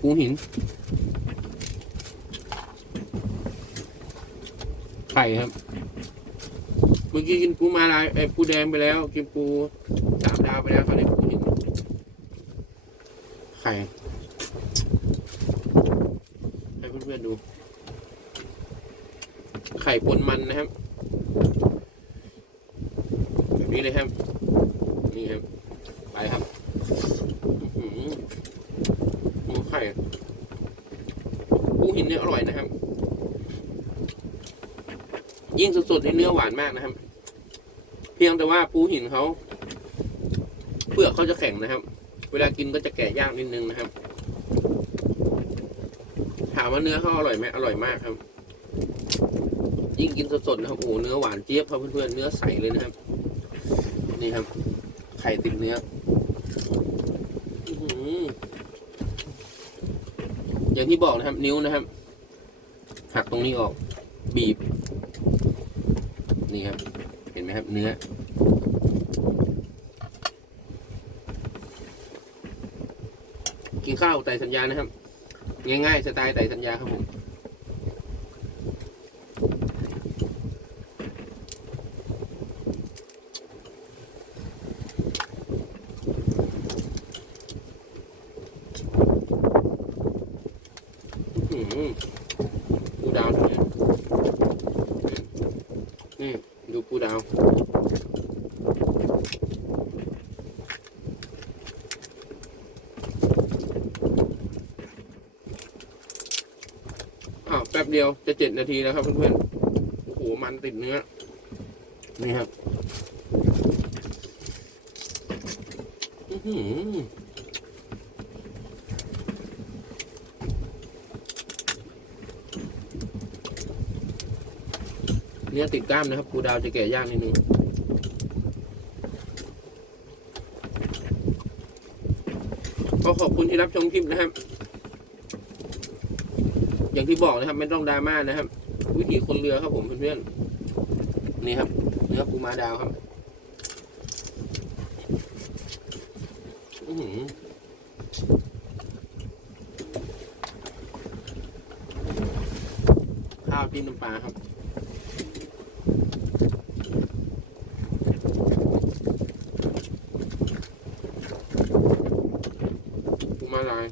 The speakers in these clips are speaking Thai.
ปูหิน ไข่ครับ เมื่อกี้กินปูมาลายไอ้ปูแดงไปแล้ว กินปูสามดาวไปแล้วคราวนี้ปูหิน ไข่ให้เพื่อนๆดู ไข่ปนมันนะครับ แบบนี้เลยครับ นี่ครับ ไปครับหมูไข่ปูหินเนี่ยอร่อยนะครับ ยิ่งสดๆในเนื้อหวานมากนะครับ เพียงแต่ว่าปูหินเขาเปลือกเขาจะแข็งนะครับ เวลากินก็จะแกะยากนิดนึงนะครับ ถามว่าเนื้อเขาอร่อยไหมอร่อยมากครับ ยิ่งกินสดๆนะครับโอ้เนื้อหวานเจี๊ยบครับเพื่อนๆเนื้อใสเลยนะครับ นี่ครับ ไข่ติดเนื้ออื้อหืออย่างที่บอกนะครับ นิ้วนะครับ หักตรงนี้ออก บีบ นี่ครับ เห็นไหมครับ เนื้อ กินข้าวไต่สัญญานะครับ ง่ายๆสไตล์ไต่สัญญาครับผม อืมปูดาวเลยนี่ดูปูดาวอ้าวแป๊บเดียวจะเจ็ดนาทีแล้วครับเพื่อนๆโอ้โหมันติดเนื้อ นี่ครับ อื้อหือ เนื้อติดกล้ามนะครับปูดาวจะแก่ยากนิดนึงก็ขอบคุณที่รับชมคลิปนะครับ อย่างที่บอกนะครับ ไม่ต้องดราม่านะครับ วิถีคนเรือครับผมเพื่อนๆนี่ครับ เนื้อปูมาดาวครับอือหือข้าวจิ้มน้ำปลาครับ มาลาย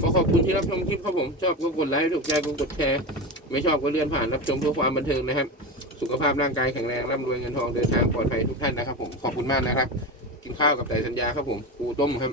ขอขอบคุณที่รับชมคลิปครับผม ชอบก็กดไลค์ถูกใจก็กดแชร์ ไม่ชอบก็เลื่อนผ่านรับชมเพื่อความบันเทิงนะครับ สุขภาพร่างกายแข็งแรงร่ำรวยเงินทองเดินทางปลอดภัยทุกท่านนะครับผมขอบคุณมากนะครับ กินข้าวกับไต่สัญญาครับผมปูต้มครับ